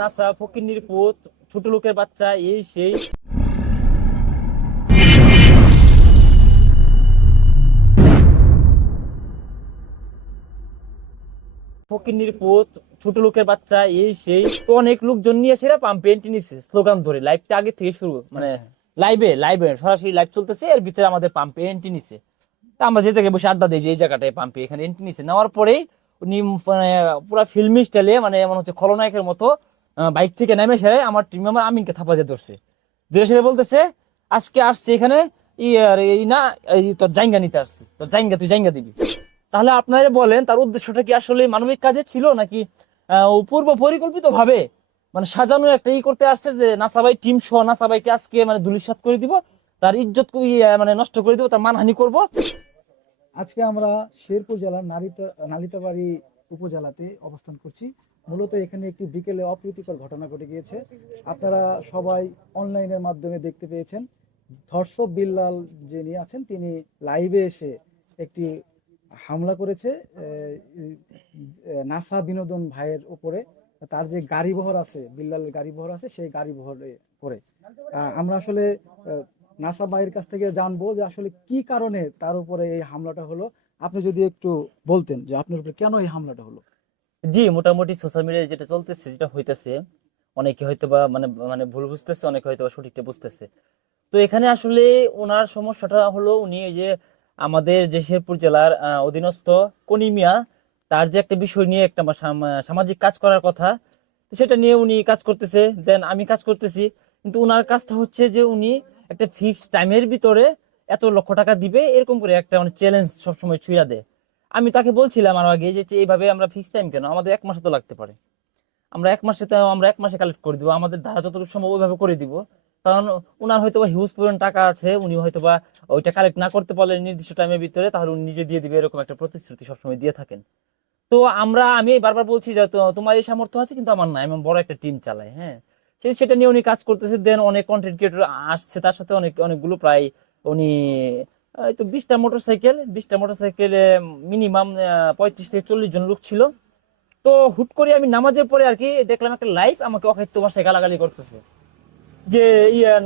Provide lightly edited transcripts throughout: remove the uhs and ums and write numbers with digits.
NASA ফকিন্নির পুত, ছোট লোকের বাচ্চা, এই সেই। ফকিন্নির পুত, ছোট লোকের বাচ্চা, এই সেই। তো অনেক লোকজন নিয়ে সেরা পাম্পে এন্ট্রি নিছে স্লোগান ধরে। লাইভটা আগে থেকে শুরু, মানে লাইভে লাইভে সরাসরি লাইভ চলতেছে, এর ভিতরে আমাদের পাম্পে এন্ট্রি নিছে। তা আমরা যে জায়গায় বসে আড্ডা দিই, যে এই জায়গাটায় পাম্পে, এখানে এন্ট্রি নিছে। নেওয়ার পরেই উনি মানে পুরো ফিল্মি স্টাইলে, মানে এমন হচ্ছে খলনায়কের মতো বাইক থেকে নেমে সেরে আমার টিম মেম্বার আমিনকে থাপা দিয়ে ধরছে। ধীরে ধীরে বলতেছে, আজকে আসছে এখানে এই না, এই তোর জায়গা নিতে আসছি, তোর জায়গা তুই জায়গা দিবি। তাহলে আপনারা বলেন, তার উদ্দেশ্যটা কি আসলে মানবিক কাজে ছিল, নাকি পূর্ব পরিকল্পিত ভাবে মানে সাজানো একটা করতে আসছে, যে নাসাবাই টিম সহ নাসাবাইকে আজকে মানে ধূলিসাৎ করে দিব, তার ইজ্জত মানে নষ্ট করে দিব, তার মানহানি করব। আজকে আমরা শেরপুর জেলার নালিতাবাড়ি উপজেলাতে অবস্থান করছি। মূলত এখানে একটি বিকেলে অপ্রীতিকর ঘটনা ঘটে গিয়েছে। আপনারা সবাই অনলাইনের মাধ্যমে দেখতে পেয়েছেন। ধর্ষক বিল্লাল যিনি আছেন, তিনি লাইভে এসে একটি হামলা করেছে নাসা বিনোদন ভাইয়ের উপরে। তার যে গাড়ি বহর আছে, বিল্লালের গাড়ি বহর আছে, সেই গাড়ি বহরে করে আমরা আসলে নাসা ভাইয়ের কাছ থেকে জানবো যে আসলে কি কারণে তার উপরে এই হামলাটা হলো। আপনি যদি একটু বলতেন যে আপনার উপরে কেন এই হামলাটা হলো। জি, মোটামুটি সোশ্যাল মিডিয়ায় যেটা চলতেছে, যেটা হইতেছে, অনেকে হয়তো বা মানে মানে ভুল বুঝতেছে, অনেকে হয়তো বা সঠিকটা বুঝতেছে। তো এখানে আসলে ওনার সমস্যাটা হলো, উনি এই যে আমাদের যে শেরপুর জেলার অধীনস্থ কনিমিয়া, তার যে একটা বিষয় নিয়ে একটা সামাজিক কাজ করার কথা, তো সেটা নিয়ে উনি কাজ করতেছে, দেন আমি কাজ করতেছি। কিন্তু উনার কাজটা হচ্ছে যে উনি একটা ফিক্সড টাইমের ভিতরে এত লক্ষ টাকা দিবে, এরকম করে একটা মানে চ্যালেঞ্জ সবসময় ছুঁয়া দেয়। আমি তাকে বলছিলাম আর আগে যে এইভাবে আমরা ফিক্সড টাইম কেন, আমাদের এক মাসে তো লাগতে পারে, আমরা এক মাসে কালেক্ট করে দিব, আমাদের ধারা যতটুকু সম্ভব ওইভাবে করে দিব। কারণ উনার হয়তো বা হিউজ পরিমাণ টাকা আছে, উনি হয়তো বা ওইটা কালেক্ট না করতে পারলে নির্দিষ্ট টাইমের ভিতরে, তাহলে উনি নিজে দিয়ে দিবে, এরকম একটা প্রতিশ্রুতি সবসময় দিয়ে থাকেন। তো আমি বারবার বলছি যে তোমার এই সামর্থ্য আছে, কিন্তু আমার নাই, এমন বড় একটা টিম চালাই, হ্যাঁ। সেটা নিয়ে উনি কাজ করতেছে। দেন অনেক কন্টেন্ট ক্রিয়েটর আসছে তার সাথে, অনেকগুলো প্রায় উনি তো 20টা মোটরসাইকেলে মিনিমাম 35 থেকে 40 জন লোক ছিল। তো হুট করে আমি নামাজের পরে আর কি দেখলাম একটা লাইভ, আমাকে অখাদ্য ভাষায় গালাগালি করতেছে, যে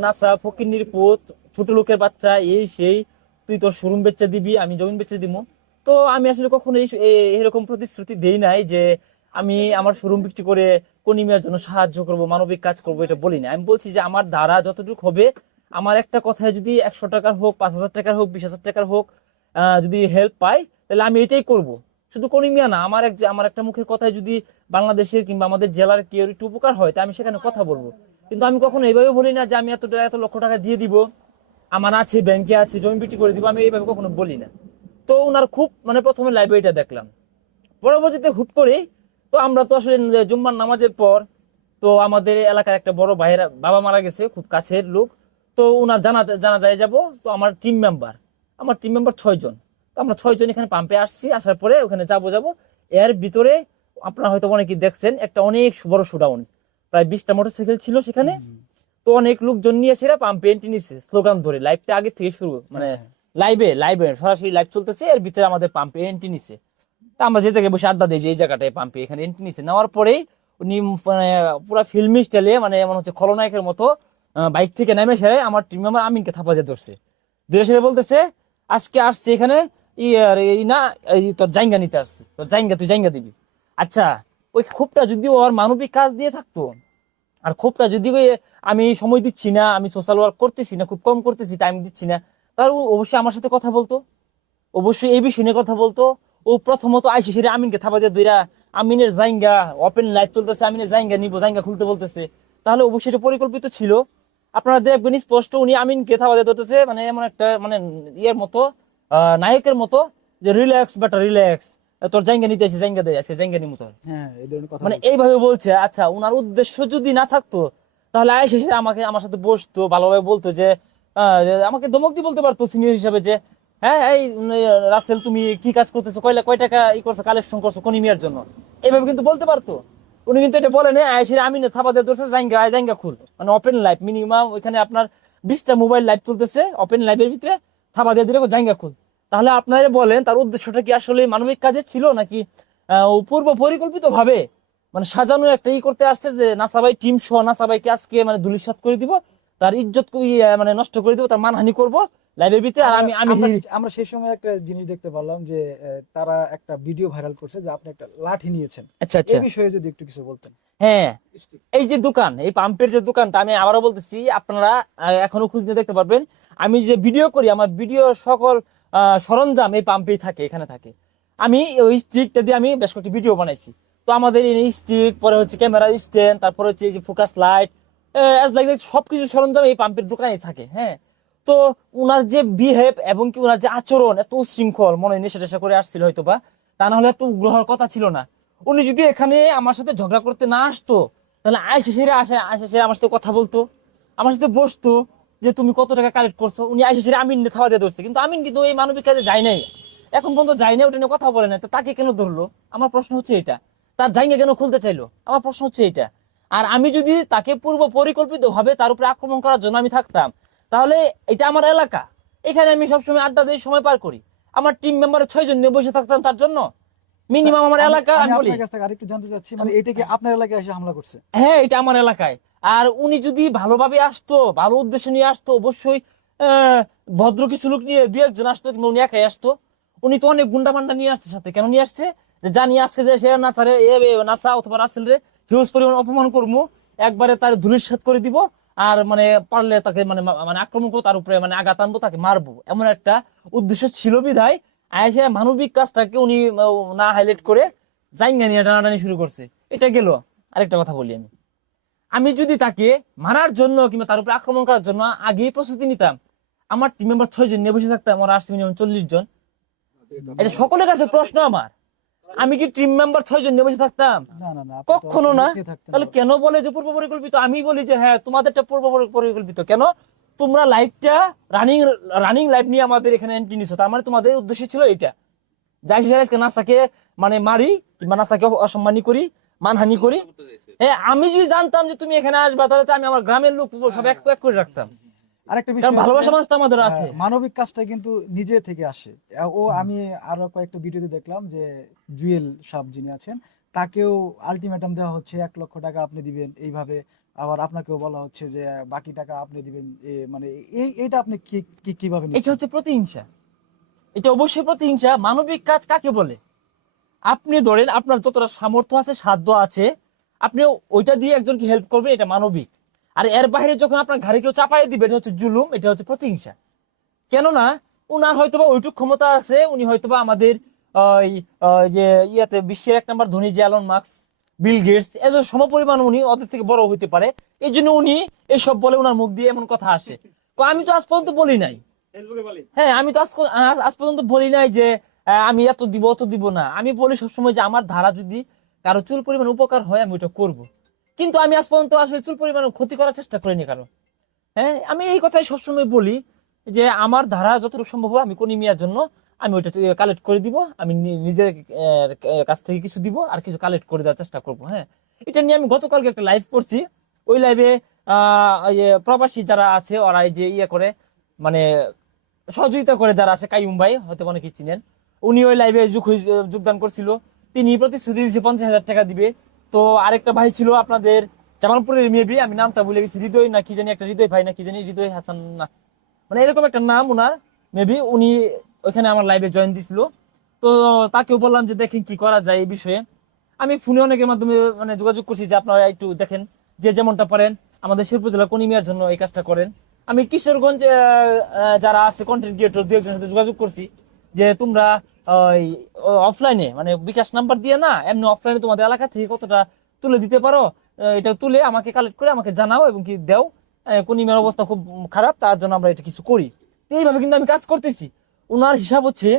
নাসা ফকিন্নির পুত, ছোট লোকের বাচ্চা, এই সেই, তুই তোর শোরুম বেচে দিবি, আমি জমিন বেচে দিব। তো আমি আসলে কখনো এরকম প্রতিশ্রুতি দেই নাই যে আমি আমার শোরুম বিক্রি করে কনিমিয়ার জন্য সাহায্য করব, মানবিক কাজ করব, এটা বলি না। আমি বলছি যে আমার দ্বারা যতটুকু হবে, আমার একটা কথায় যদি 100 টাকার হোক, 5,000 টাকার হোক, 20,000 টাকার হোক, যদি হেল্প পাই, তাহলে আমি এটাই করব। শুধু কনিমিয়া না, আমার একটা মুখের কথায় যদি বাংলাদেশের কিংবা আমাদের জেলার কেউ একটু উপকার হয়, তা আমি সেখানে কথা বলবো। কিন্তু আমি কখনো এইভাবে বলি না যে আমি এত লক্ষ টাকা দিয়ে দিব, আমার আছে, ব্যাংকে আছে, জমি বিক্রি করে দিব, আমি এইভাবে কখনো বলি না। তো ওনার খুব মানে প্রথমে লাইব্রেরিটা দেখলাম, পরবর্তীতে হুট করে, তো আমরা তো আসলে জুম্মার নামাজের পর, তো আমাদের এলাকার একটা বড় ভাইয়ের বাবা মারা গেছে, খুব কাছের লোক। তো ওনার জানা যায় যাব। তো আমার টিম মেম্বার 6 জন। তো আমরা 6 জন এখানে পাম্পে আসছি, আসার পরে ওখানে যাব। এর ভিতরে আপনারা হয়তো অনেকেই দেখছেন, একটা অনেক বড় শোডাউন, প্রায় 20টা মোটরসাইকেল ছিল সেখানে। তো অনেক লোকজন নিয়ে সেরা পাম্পে এন্ট্রি নিছে স্লোগান ধরে। লাইভটা আগে থেকে শুরু, মানে লাইভে লাইভে সরাসরি লাইভ চলতেছে, এর ভিতরে আমাদের পাম্পে এন্ট্রি নিছে। তা আমরা যে জায়গায় বসে আড্ডা দিই, যে এই জায়গাটায় পাম্পে, এখানে এন্ট্রি নিছে। নেওয়ার পরেই উনি মানে পুরো ফিল্মি স্টাইলে, মানে এমন হচ্ছে খলনায়কের মতো বাইক থেকে নেমে সেরে আমার টিম মেম্বার আমিনকে থাপা দিয়ে ধরছে। ধীরে ধীরে বলতেছে, আজকে আসছে এখানে এই না, এই তোর জায়গা নিতে আসছে, তোর জায়গা তুই জায়গা দিবি। আচ্ছা, ওই ক্ষোভটা যদি ওর মানবিক কাজ দিয়ে থাকতো, আর ক্ষোভটা যদি আমি সময় দিচ্ছি না, আমি সোশ্যাল ওয়ার্ক করতেছি না, খুব কম করতেছি, টাইম দিচ্ছি না, তাহলে ও অবশ্যই আমার সাথে কথা বলতো, অবশ্যই এই বিষয় নিয়ে কথা বলতো। ও প্রথমত আইসি সেরে আমিনকে থাপা দিয়ে দইরা, আমিনের জায়গা ওপেন লাইভ চলতেছে, আমিনের জায়গা নিবো, জায়গা খুলতে বলতেছে, তাহলে অবশ্যই এটা পরিকল্পিত ছিল। আপনারা দেখবেন স্পষ্ট, উনি আমিনকে থাপা দিয়ে ধরতেছে, মানে এমন একটা মানে ইয়ের মতো, নায়কের মতো, যে রিল্যাক্স বেটা রিল্যাক্স, তোর জায়গা নিতে আসি, জায়গা দেয় আছে, জায়গা নিমু তোর, হ্যাঁ, এই ধরনের কথা মানে বলছে। এইভাবে বলছে। আচ্ছা, উনার উদ্দেশ্য যদি না থাকতো, তাহলে আয়েশা এসে আমার সাথে বসতো, ভালোভাবে বলতো যে যে আমাকে ধমক দিয়ে বলতে পারতো সিনিয়র হিসাবে, যে হ্যাঁ এই রাসেল, তুমি কি কাজ করতেছো, কয় টাকা করছো, কালেকশন করছো কনিমিয়ার জন্য, এইভাবে কিন্তু বলতে পারতো। উনি কিন্তু এটা বলেন, আয়েশা আমি না থাবা দিয়ে ধরছে, জায়গা খুল, মানে ওপেন লাইভ মিনিমাম ওইখানে আপনার 20টা মোবাইল লাইভ চলতেছে, ওপেন লাইভের ভিতরে থাবা দিয়ে দিলে জায়গা খুল। তাহলে আপনারা বলেন, তার উদ্দেশ্যটা কি আসলে মানবিক কাজে ছিল, নাকি পূর্ব পরিকল্পিত ভাবে মানে সাজানো একটা করতে আসছে যে নাসাবাই টিম সহ নাসাবাইকে আজকে মানে ধূলিসাৎ করে দিব, তার ইজ্জত মানে নষ্ট করে দিব, তার মানহানি করব লাইভের ভিতরে। আর আমি আমি আমরা আমরা সেই সময় একটা জিনিস দেখতে পারলাম যে তারা একটা ভিডিও ভাইরাল করছে যে আপনি একটা লাঠি নিয়েছেন। আচ্ছা আচ্ছা, এই বিষয়ে যদি একটু কিছু বলতেন। হ্যাঁ এই যে দোকান, এই পাম্পের যে দোকানটা, আমি আবারও বলতেছি আপনারা এখনো খুঁজ নিয়ে দেখতে পারবেন। আমি যে ভিডিও করি, আমার ভিডিও সকল সরঞ্জাম এই পাম্পেই থাকে, এখানে থাকে। আমি ওই স্টিকটা দিয়ে আমি বেশ কয়েকটি ভিডিও বানাইছি। তো আমাদের এই স্টিক, পরে হচ্ছে ক্যামেরা স্ট্যান্ড, তারপরে হচ্ছে এই যে ফোকাস লাইট, সবকিছু সরঞ্জাম এই পাম্পের দোকানে থাকে। হ্যাঁ, তো উনার যে বিহেভ এবং কি উনার যে আচরণ এত উশৃঙ্খল, মনে হয় নেশা টেশা করে আসছিল হয়তো বা, তা না হলে এত উগ্র হওয়ার কথা ছিল না। উনি যদি এখানে আমার সাথে ঝগড়া করতে না আসতো, তাহলে আয়সা আমার সাথে কথা বলতো, আমার সাথে বসতো যে তুমি কত টাকা কালেক্ট করছো। উনি আয়সা আমিন থাওয়া দিয়ে ধরছে, কিন্তু আমিন কিন্তু এই মানবিক কাজে যায় নাই, এখন পর্যন্ত যায় না, ওটা নিয়ে কথা বলে না। তো তাকে কেন ধরলো? আমার প্রশ্ন হচ্ছে এটা। তার জায়গা কেন খুলতে চাইলো? আমার প্রশ্ন হচ্ছে এটা। আর আমি যদি তাকে পূর্ব পরিকল্পিত ভাবে তার উপরে আক্রমণ করার জন্য আমি থাকতাম, তাহলে এটা আমার এলাকা, এখানে আমি সবসময় আড্ডা দিয়ে সময় পার করি, আমার টিম মেম্বারের 6 জন নিয়ে বসে থাকতাম তার জন্য। মিনিমাম আমার এলাকা আমি বলি। আপনার কাছ থেকে আরেকটু জানতে চাচ্ছি, মানে এটা কি আপনার এলাকায় এসে হামলা করছে? হ্যাঁ, এটা আমার এলাকায়। আর উনি যদি ভালোভাবে আসতো, ভালো উদ্দেশ্য নিয়ে আসতো, অবশ্যই ভদ্র কিছু লোক নিয়ে 2-1 জন আসতো, কিংবা উনি একাই আসতো। উনি তো অনেক গুন্ডা মান্ডা নিয়ে আসছে সাথে। কেন নিয়ে আসছে? যে জানি আজকে যে সে নাচারে নাচা অথবা রাসেল রে হিউজ পরিমাণ অপমান করবো, একবারে তার ধূলিসাৎ করে দিব, আর মানে পারলে তাকে মানে মানে আক্রমণ করবো, তার উপরে মানে আঘাত আনবো, তাকে মারবো, এমন একটা উদ্দেশ্য ছিল বিধায় আয়েশা মানবিক কাজটাকে উনি না হাইলাইট করে জাইঙ্গা নিয়ে টানাটানি শুরু করছে। এটা গেল। আরেকটা কথা বলি, আমি আমি যদি তাকে মারার জন্য কিংবা তার উপরে আক্রমণ করার জন্য আগেই প্রস্তুতি নিতাম, আমার টিম মেম্বার 6 জন নিয়ে বসে থাকতাম, আমার আসছে মিনিমাম 40 জন। এটা সকলের কাছে প্রশ্ন আমার, আমি কি টিম মেম্বার 6 জন নিয়ে বসে থাকতাম? না না না, কখনো না। থাকতেন। তাহলে কেন বলে যে পূর্ব পরিকল্পিত? আমি বলি যে হ্যাঁ, তোমাদেরটা পূর্ব পরিকল্পিত। কেন? তোমরা লাইভটা রানিং লাইভ নিয়ে আমাদের এখানে এন্ট্রি নিছো, তার মানে তোমাদের উদ্দেশ্য ছিল এটা, যাই নাসাকে মানে মারি কিংবা নাসাকে অসম্মানী করি, মানহানি করি। হ্যাঁ, আমি যদি জানতাম যে তুমি এখানে আসবা, তাহলে তো আমি আমার গ্রামের লোক সব এক এক করে রাখতাম। আরেকটা কারণ বিষয়, ভালোবাসা মানুষ তো আমাদের আছে। মানবিক কাজটা কিন্তু নিজে থেকে আসে। আমি আরো কয়েকটা ভিডিওতে দেখলাম যে জুয়েল সাহেব যিনি আছেন, তাকেও আলটিমেটাম দেওয়া হচ্ছে 1 লক্ষ টাকা আপনি দিবেন এইভাবে, আবার আপনাকেও বলা হচ্ছে যে বাকি টাকা আপনি দিবেন। মানে এইটা আপনি কিভাবে এটা নিচ্ছেন? হচ্ছে প্রতিহিংসা, এটা অবশ্যই প্রতিহিংসা। মানবিক কাজ কাকে বলে? আপনি ধরেন আপনার যতটা সামর্থ্য আছে, সাধ্য আছে, আপনি ওইটা দিয়ে একজনকে হেল্প করবেন, এটা মানবিক। আর এর বাইরে যখন আপনার ঘাড়ে কেউ চাপাই দিবে, এটা হচ্ছে জুলুম, এটা হচ্ছে প্রতিহিংসা। কেননা উনার হয়তোবা ওইটুক ক্ষমতা আছে, উনি হয়তোবা আমাদের ওই যে ইয়াতে বিশ্বের 1 নম্বর ধনী যে এলন মাস্ক, বিল গেটস, এদের সমপরিমাণ উনি ওদের থেকে বড় হইতে পারে, এই জন্য উনি এইসব বলে, উনার মুখ দিয়ে এমন কথা আসে। তো আমি তো আজ পর্যন্ত বলি নাই। হ্যাঁ, আমি তো আজ পর্যন্ত বলি নাই যে আমি এত দিব অত দিব না। আমি বলি সবসময় যে আমার ধারা যদি কারো চুল পরিমাণ উপকার হয়, আমি ওইটা করব। কিন্তু আমি আজ পর্যন্ত আসলে চুল পরিমাণ ক্ষতি করার চেষ্টা করিনি কারো। হ্যাঁ, আমি এই কথাই সবসময় বলি যে আমার ধারা যতটুকু সম্ভব হয় আমি কোনি মিয়ার জন্য আমি ওইটা কালেক্ট করে দিব, আমি নিজের কাছ থেকে কিছু দিব আর কিছু কালেক্ট করে দেওয়ার চেষ্টা করব। হ্যাঁ, এটা নিয়ে আমি গতকালকে একটা লাইভ করছি। ওই লাইভে প্রবাসী যারা আছে ওরা এই যে করে মানে সহযোগিতা করে যারা আছে, কাইয়ুম ভাই হয়তো অনেকে চিনেন, উনি ওই লাইভে যোগদান করছিল। তিনি প্রতিশ্রুতি দিয়েছে 50,000 টাকা দিবে। তো আরেকটা ভাই ছিল আপনাদের জামালপুরের মেবি, আমি নামটা ভুলে গেছি, হৃদয় না কি জানি একটা, হৃদয় ভাই না কি জানি, হৃদয় হাসান না, মানে এরকম একটা নাম উনার মেবি, উনি ওইখানে আমার লাইভে জয়েন দিছিল। তো তাকেও বললাম যে দেখেন কি করা যায় এই বিষয়ে। আমি ফোনে অনেকের মাধ্যমে মানে যোগাযোগ করছি যে আপনারা একটু দেখেন, যে যেমনটা পারেন আমাদের শেরপুর জেলা কনিমিয়ার জন্য এই কাজটা করেন। আমি কিশোরগঞ্জ যারা আছে কন্টেন্ট ক্রিয়েটর 2-1 জনের সাথে যোগাযোগ করছি যে তোমরা অফলাইনে মানে বিকাশ নাম্বার দিয়ে না, এমনি অফলাইনে তোমাদের এলাকা থেকে কতটা তুলে দিতে পারো, এটা তুলে আমাকে কালেক্ট করে আমাকে জানাও এবং কি দাও। কনিমের অবস্থা খুব খারাপ, তার জন্য আমরা এটা কিছু করি। তো এইভাবে কিন্তু আমি কাজ করতেছি। ওনার হিসাব হচ্ছে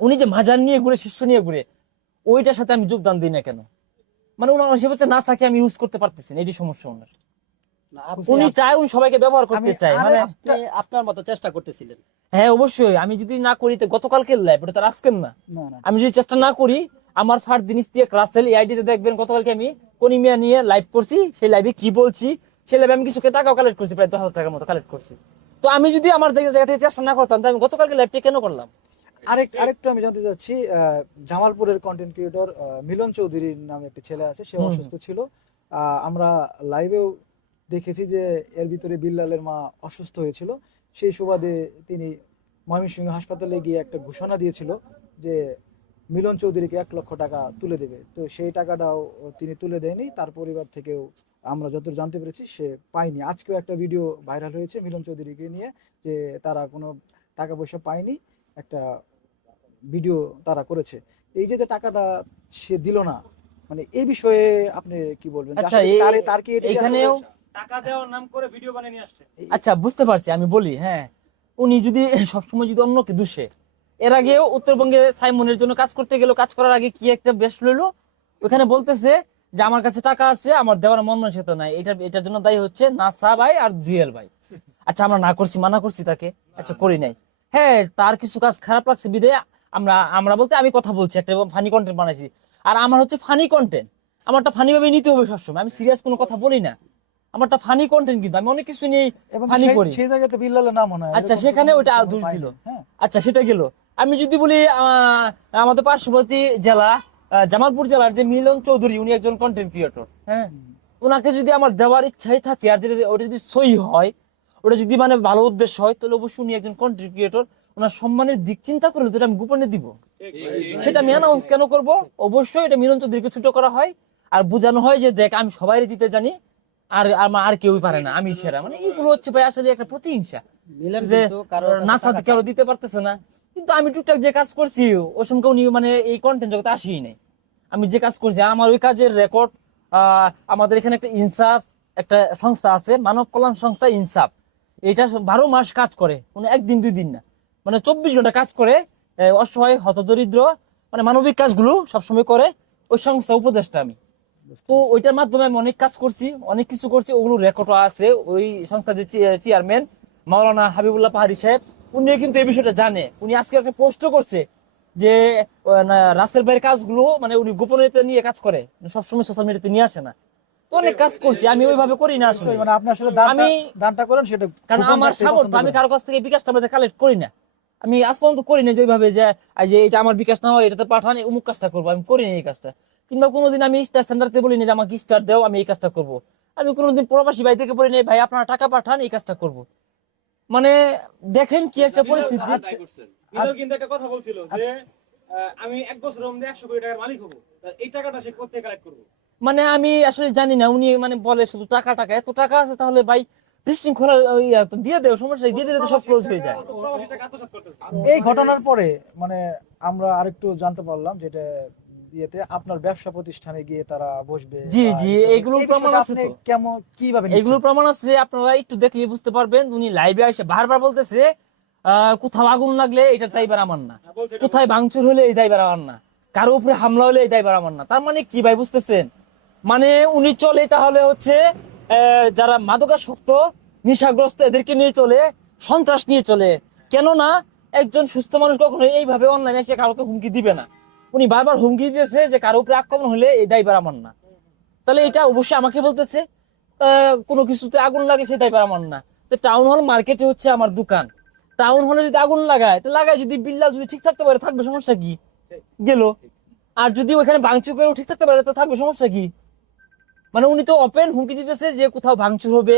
উনি যে মাজার নিয়ে ঘুরে, শিষ্য নিয়ে ঘুরে, ওইটার সাথে আমি যোগদান দিই না কেন? মানে ওনার হিসাব হচ্ছে নাসাকে আমি ইউজ করতে পারতেছি না, এটি সমস্যা ওনার। উনি চায়, উনি সবাইকে ব্যবহার করতে চায়। মানে আপনার মতো চেষ্টা করতেছিলেন। হ্যাঁ, অবশ্যই। আমি যদি না করি, তো গতকালকে লাইভ, ওটা তার আজকের না। আমি যদি চেষ্টা না করি, আমার ফারদিন ইস্তিয়াক রাসেল এই আইডিতে দেখবেন গতকালকে আমি কনিমিয়া নিয়ে লাইভ করছি। সেই লাইভে কি বলছি, সেই লাইভে আমি কিছু টাকাও কালেক্ট করছি, প্রায় 10,000 টাকার মতো কালেক্ট করছি। তো আমি যদি আমার জায়গা থেকে চেষ্টা না করতাম, তো আমি গতকালকে লাইভটা কেন করলাম? আরেকটু আমি জানতে চাচ্ছি, জামালপুরের কন্টেন্ট ক্রিয়েটর মিলন চৌধুরীর নামে একটি ছেলে আছে, সে অসুস্থ ছিল। আমরা লাইভেও দেখেছি যে এর ভিতরে বিল্লালের মা অসুস্থ হয়েছিল। সেই সুবাদে তিনি ময়মনসিংহ হাসপাতালে গিয়ে একটা ঘোষণা দিয়েছিল যে মিলন চৌধুরীকে 1 লক্ষ টাকা তুলে দেবে। তো সেই টাকাটাও তিনি তুলে দেয়নি, তার পরিবার থেকেও আমরা যতদূর জানতে পেরেছি সে পায়নি। আজকেও একটা ভিডিও ভাইরাল হয়েছে মিলন চৌধুরীকে নিয়ে, যে তারা কোনো টাকা পয়সা পায়নি, একটা ভিডিও তারা করেছে। এই যে যে টাকাটা সে দিল না, মানে এই বিষয়ে আপনি কি বলবেন? যে আচ্ছা, আসলে তার কি এটা কি এখানেও আসলে- টাকা দেওয়ার নাম করে ভিডিও বানিয়ে নিয়ে আসছে। আচ্ছা বুঝতে পারছি, আমি বলি হ্যাঁ, উনি যদি সবসময় যদি অন্যকে দোষে, এর আগেও উত্তরবঙ্গে সাইমনের জন্য কাজ করতে গেল, কাজ করার আগে কি একটা বেশ লইলো, ওখানে বলতেছে যে আমার কাছে টাকা আছে, আমার দেওয়ার মন মানসিকতা নাই, এটার জন্য দায়ী হচ্ছে নাসা ভাই আর জুয়েল ভাই। আচ্ছা আমরা না করছি, মানা করছি তাকে, আচ্ছা করি নাই, হ্যাঁ তার কিছু কাজ খারাপ লাগছে বিদে আমরা আমরা বলতে আমি কথা বলছি, একটা ফানি কন্টেন্ট বানাইছি, আর আমার হচ্ছে ফানি কন্টেন্ট, আমারটা ফানি ভাবে নিতে হবে সবসময়, আমি সিরিয়াস কোনো কথা বলি না, আমারটা ফানি কন্টেন্ট, কিন্তু আমি অনেক কিছু নিয়ে এবং ফানি করি। সেই জায়গাতে বিল্লালের নাম মনে হয় আচ্ছা এরকম সেখানে কোনো ওটা কিছু দোষ পাইনি। দিল, হ্যাঁ, আচ্ছা সেটা গেল। আমি যদি বলি আমাদের পার্শ্ববর্তী জেলা জামালপুর জেলার যে মিলন চৌধুরী, উনি একজন কন্টেন্ট ক্রিয়েটর, হ্যাঁ, ওনাকে যদি আমার দেওয়ার ইচ্ছাই থাকে আর যদি ওটা যদি সই হয়, ওটা যদি মানে ভালো উদ্দেশ্য হয়, তাহলে অবশ্যই উনি একজন কন্টেন্ট ক্রিয়েটর, ওনার সম্মানের দিক চিন্তা করলে তো এটা আমি গোপনে দিব, সেটা আমি অ্যানাউন্স কেন করব? অবশ্যই এটা মিলন চৌধুরীকে ছোট করা হয় আর বোঝানো হয় যে দেখ আমি সবাই দিতে জানি, আর আমার আর কেউই পারে না, আমি সেরা, মানে এগুলো হচ্ছে ভাই আসলে একটা প্রতিহিংসা, মিলন যে কিন্তু কারোর কাছে নাসা টাকা কারো দিতে পারতেছে না, কিন্তু আমি টুকটাক যে কাজ করছি ওই সময় উনি মানে এই কন্টেন্ট জগতে আসেই নাই। আমি যে কাজ করছি আমার ওই কাজের রেকর্ড, আমাদের এখানে একটা ইনসাফ একটা সংস্থা আছে, মানব কল্যাণ সংস্থা ইনসাফ, এটা 12 মাস কাজ করে, মানে একদিন 2 দিন না, মানে 24 ঘন্টা কাজ করে, অসহায় হতদরিদ্র মানে মানবিক কাজগুলো সবসময় করে ওই সংস্থা উপদেষ্টা আমি। তো ওইটার মাধ্যমে আমি অনেক কাজ করছি, অনেক কিছু করছি, ওগুলো রেকর্ডও আছে। ওই সংস্থার যে চেয়ারম্যান মাওলানা হাবিবুল্লাহ পাহাড়ি সাহেব, উনি কিন্তু এই বিষয়টা জানে, উনি আজকে একটা পোস্ট করছে যে রাসেল ভাইয়ের কাজগুলো মানে উনি গোপনীয়তা নিয়ে কাজ করে, সবসময় সোশ্যাল মিডিয়াতে নিয়ে আসে না। তো অনেক কাজ করছি, আমি ওইভাবে করি না আসলে, মানে আপনি আসলে আমি- দানটা করেন সেটা কারণ গোপন আমার রাখতে সামর্থ্য, পছন্দ আমি করেন। কারো কাছ থেকে বিকাশটা কালেক্ট করি না, আমি আজ পর্যন্ত করি না যে ওইভাবে যে এই যে এটা আমার বিকাশ না হয় এটাতে পাঠান অমুক কাজটা করবো, আমি করি না এই কাজটা। কিংবা কোনোদিন আমি স্টার সেন্টারতে বলি না যে আমাকে স্টার দাও আমি এই কাজটা করবো, আমি কোনোদিন প্রবাসী ভাই থেকে বলি না ভাই আপনারা টাকা পাঠান এই কাজটা করবো। মানে দেখেন কি একটা পরিস্থিতি। মিলন কিন্তু একটা কথা বলছিল যে আমি 1 বছরের মধ্যে 100 কোটি টাকার মালিক হবো, এই টাকাটা সে কোথা থেকে কালেক্ট করবো? মানে আমি আসলে জানি না, উনি মানে বলে শুধু টাকা টাকা, এত টাকা আছে তাহলে ভাই বিশৃঙ্খলা দিয়ে দেও, সমস্যা নেই, দিয়ে দিলে তো সব ক্লোজ হয়ে যায়। প্রবাসী টাকা আত্মসাৎ করতেছে। এই ঘটনার পরে মানে আমরা আরেকটু জানতে পারলাম যেটা ইয়েতে আপনার ব্যবসা প্রতিষ্ঠানে গিয়ে তারা বসবে। জি, বা জি, এই এগুলোর বিষয়টা প্রমাণ আছে আপনি তো। কেমন কিভাবে এগুলো নিচ্ছেন? প্রমাণ আছে, আপনারা একটু দেখলে বুঝতে পারবেন। উনি লাইভে এসে বারবার বলতেছে কোথাও আগুন লাগলে এটা দায়ভার আমার না, বলছে এটা কোথায় ভাঙচুর হলে এই দায়ভার আমার না, কারো উপরে হামলা হলে এই দায়ভার আমার না। তার মানে কি ভাই বুঝতেছেন? মানে উনি চলে তাহলে হচ্ছে যারা মাদকাসক্ত নেশাগ্রস্ত এদেরকে নিয়ে চলে, সন্ত্রাস নিয়ে চলে। কেননা একজন সুস্থ মানুষ কখনো এইভাবে অনলাইনে এসে কাউকে হুমকি দিবে না। উনি বারবার হুমকি দিয়েছে যে কারো উপরে আক্রমণ হলে এই দায়ভার আমার না, তাহলে এটা অবশ্যই আমাকে বলতেছে কোনো কিছুতে আগুন লাগে সে দায়ভার আমার না। তো টাউন হল মার্কেটে হচ্ছে আমার দোকান, টাউন হলে যদি আগুন লাগায় তো লাগায়, যদি বিল্লাল যদি ঠিক থাকতে পারে থাকবে, সমস্যা কি গেল। আর যদি ওখানে ভাঙচুর করে ঠিক থাকতে পারে তো থাকবে, সমস্যা কি? মানে উনি তো ওপেন হুমকি দিতেছে যে কোথাও ভাঙচুর হবে,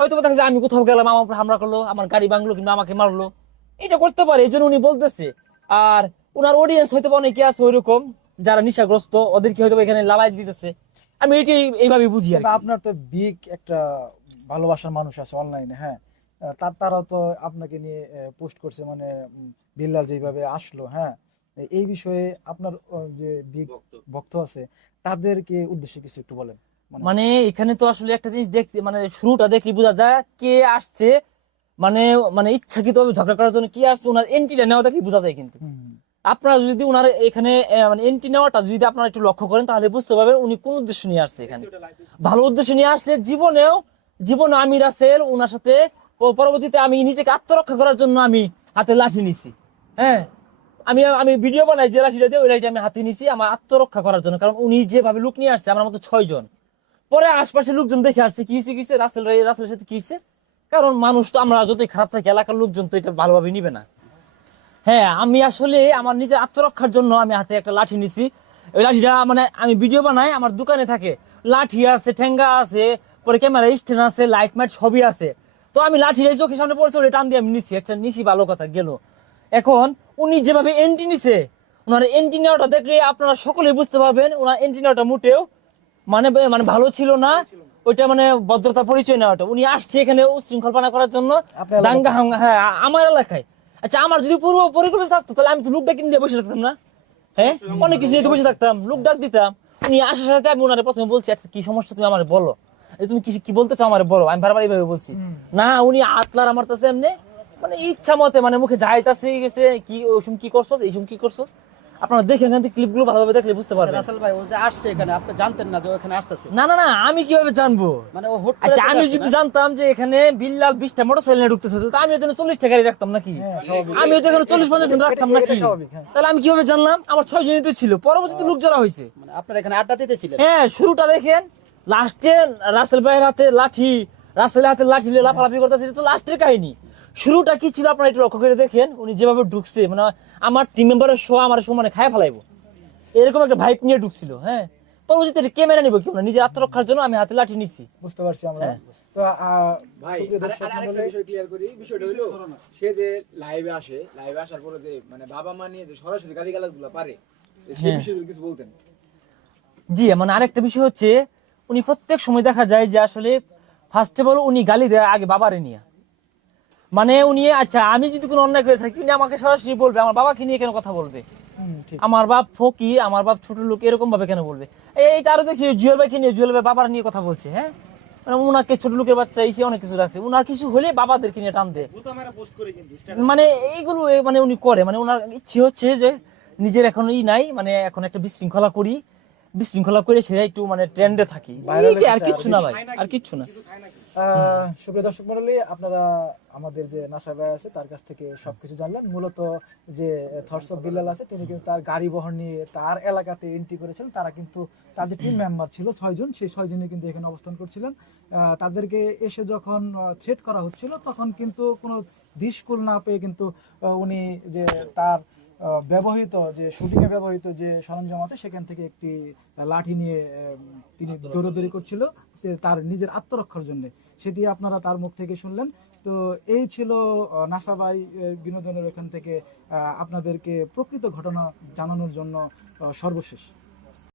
হয়তো দেখা যায় আমি কোথাও গেলাম আমার উপর হামলা করলো, আমার গাড়ি ভাঙলো কিংবা আমাকে মারলো, এটা করতে পারে, এই জন্য উনি বলতেছে। আর ওনার অডিয়েন্স হয়তো অনেকে আছে ওইরকম যারা নেশাগ্রস্ত, ওদেরকে হয়তো এখানে লালাই দিতেছে, আমি এটাই এইভাবে বুঝি আর কিংবা কি। আপনার তো বিগ একটা ভালোবাসার মানুষ আছে অনলাইনে, হ্যাঁ, তারাও তো আপনাকে নিয়ে পোস্ট করছে, মানে বিল্লাল যেভাবে আসলো, হ্যাঁ, এই বিষয়ে আপনার যে বিগ ভক্ত আছে তাদেরকে উদ্দেশ্যে কিছু একটু বলেন। মানে এখানে তো আসলে একটা জিনিস দেখতে, মানে শুরুটা দেখলে বোঝা যায় কে আসছে, মানে মানে ইচ্ছাকৃত ঝগড়া করার জন্য কি আসছে, ওনার এন্ট্রিটা নেওয়া দেখলে বোঝা যায়। কিন্তু আপনারা যদি উনার এখানে মানে এন্ট্রি নেওয়াটা যদি আপনারা একটু লক্ষ্য করেন তাহলে বুঝতে পারবেন উনি কোন উদ্দেশ্য নিয়ে আসছে এখানে। ভালো উদ্দেশ্য নিয়ে আসলে জীবনে আমি রাসেল ওনার সাথে পরবর্তীতে আমি নিজেকে আত্মরক্ষা করার জন্য আমি হাতে লাঠি নিছি, হ্যাঁ, আমি ভিডিও বানাই যে লাঠিটা দিয়ে ওই লাঠি আমি হাতে নিছি আমার আত্মরক্ষা করার জন্য, কারণ উনি যেভাবে লোক নিয়ে আসছে আমার মতো 6 জন, পরে আশপাশে লোকজন দেখে আসছে কি হয়েছে রাসেলের সাথে কি হয়েছে, কারণ মানুষ তো আমরা যতই খারাপ থাকি এলাকার লোকজন তো এটা ভালোভাবে নিবে না। হ্যাঁ, আমি আসলে আমার নিজের আত্মরক্ষার জন্য আমি হাতে একটা লাঠি নিছি। ওই লাঠিটা মানে আমি ভিডিও বানাই, আমার দোকানে থাকে, লাঠি আছে, ঠেঙ্গা আছে, পরে ক্যামেরা স্ট্যান্ড আছে, লাইট মাইট সবই আছে। তো আমি লাঠিটা চোখের সামনে পড়ছে, ওটা টান দিয়ে আমি নিছি। আচ্ছা নিছি, ভালো কথা গেল। এখন উনি যেভাবে এন্ট্রি নিছে, ওনার এন্ট্রি নেওয়াটা দেখলে আপনারা সকলেই বুঝতে পারবেন ওনার এন্ট্রি নেওয়াটা মোটেও মানে মানে ভালো ছিল না। ওইটা মানে ভদ্রতার পরিচয় নেওয়াটা, উনি আসছে এখানে উশৃঙ্খলপনা করার জন্য, আপনার এলাকায়? দাঙ্গা হাঙ্গা। হ্যাঁ, আমার এলাকায়। আচ্ছা, আমার যদি পূর্ব পরিকল্পনা থাকতো তাহলে আমি তো লোক ডাক দিয়ে বসে থাকতাম না। হ্যাঁ, অনেক কিছু নিয়ে তো বসে থাকতাম, লোক ডাক দিতাম। উনি আসার সাথে আমি ওনারে প্রথমে বলছি, আচ্ছা কি সমস্যা তুমি আমার বলো, এই তুমি কি বলতে চাও আমার বলো। আমি বারবার এইভাবে বলছি, না উনি আতলার আমার কাছে এমনি মানে ইচ্ছা মতে মানে মুখে যাইতাছে গেছে, কি ওসম কি করছস, এইসম কি করছস। আপনারা দেখেন এখান থেকে ক্লিপগুলো ভালোভাবে দেখলে বুঝতে পারবেন। রাসেল ভাই ও যে আসছে এখানে, আপনি জানতেন না যে ও এখানে আসতেছে? না না না, আমি কিভাবে জানবো? মানে ও হুট করে আচ্ছা, চলে আমি আসছে যদি না? জানতাম যে এখানে বিল্লাল 20টা মোটরসাইকেল নিয়ে ঢুকতেছে, তো আমি ওই জন্য 40টা গাড়ি রাখতাম নাকি? হ্যাঁ, স্বাভাবিক। আমি তো এখানে 40-50 জন রাখতাম এটা নাকি? স্বাভাবিক, হ্যাঁ। তাহলে আমি কিভাবে জানলাম? আমার 6 জনই তো ছিল, পরবর্তীতে লোক জড়া হয়েছে। মানে আপনার এখানে আড্ডা দিতেছিলেন? হ্যাঁ, শুরুটা দেখেন, লাস্টে রাসেল ভাইয়ের হাতে লাঠি, রাসেলের হাতে লাঠি নিয়ে লাফালাফি করতেছে, এটা তো লাস্টের কাহিনী। শুরুটা কি ছিল আপনারা একটু লক্ষ্য করে দেখেন, উনি যেভাবে ঢুকছে মানে আমার টিম মেম্বারের শো আমার শো মানে খায় ফেলাইবো, এরকম একটা ভাইব নিয়ে ঢুকছিল। হ্যাঁ, পরবর্তীতে ক্যামেরা নিব কেউ না, নিজের আত্মরক্ষার জন্য আমি হাতে লাঠি নিছি। বুঝতে পারছি আমরা। হ্যাঁ। তো ভাই সুপ্রিয় দর্শক আরেকটা মণ্ডলী, বিষয় ক্লিয়ার করি। বিষয়টা হলো সে যে লাইভে আসে, লাইভে আসার পরে যে মানে বাবা মা নিয়ে যে সরাসরি গালিগালাজ গুলো পারে, সেই হ্যাঁ। বিষয়ে কিছু বলতেন? জি, মানে আরেকটা বিষয় হচ্ছে, উনি প্রত্যেক সময় দেখা যায় যে আসলে ফার্স্ট অফ অল উনি গালি দেয় আগে বাবারে নিয়ে। মানে উনি, আচ্ছা আমি যদি কোনো অন্যায় করে থাকি উনি আমাকে সরাসরি বলবে, আমার বাবাকে নিয়ে কেন কথা বলবে, ঠিক। আমার বাপ ফকি, আমার বাপ ছোট লোক, এরকম ভাবে কেন বলবে। এইটা আরো দেখছি জুয়েল ভাইকে নিয়ে, জুয়েল ভাই বাবার নিয়ে কথা বলছে। হ্যাঁ, মানে উনাকে ছোট লোকের বাচ্চা এসে অনেক কিছু রাখছে, উনার কিছু হলে বাবাদেরকে নিয়ে টান দেয়। ভূত আমরা পোস্ট করে কিন্তু মানে এইগুলো মানে উনি করে, মানে ওনার ইচ্ছে হচ্ছে যে নিজের এখন নাই, মানে এখন একটা বিশৃঙ্খলা করি, বিশৃঙ্খলা করে সে একটু মানে ট্রেন্ডে থাকি, এই যে আর কিচ্ছু না ভাই, আর কিচ্ছু না। সুপ্রিয় দর্শক মণ্ডলী, আপনারা আমাদের যে নাসা ভাই আছে তার কাছ থেকে সবকিছু জানলেন। মূলত যে থটস অফ বিল্লাল আছে তিনি কিন্তু তার গাড়ি বহর নিয়ে তার এলাকাতে এন্ট্রি করেছিলেন। তারা কিন্তু তার যে টিম মেম্বার ছিল 6 জন, সেই 6 জনই কিন্তু এখানে অবস্থান করছিলেন। তাদেরকে এসে যখন থ্রেট করা হচ্ছিল তখন কিন্তু কোনো দিশকুল না পেয়ে কিন্তু উনি যে তার ব্যবহৃত যে শুটিং এ ব্যবহৃত যে সরঞ্জাম আছে সেখান থেকে একটি লাঠি নিয়ে তিনি দৌড়াদৌড়ি করছিল, সে তার নিজের আত্মরক্ষার জন্য। সেটি আপনারা তার মুখ থেকে শুনলেন। তো এই ছিল নাসাবাই বিনোদনের এখান থেকে আপনাদেরকে প্রকৃত ঘটনা জানানোর জন্য সর্বশেষ।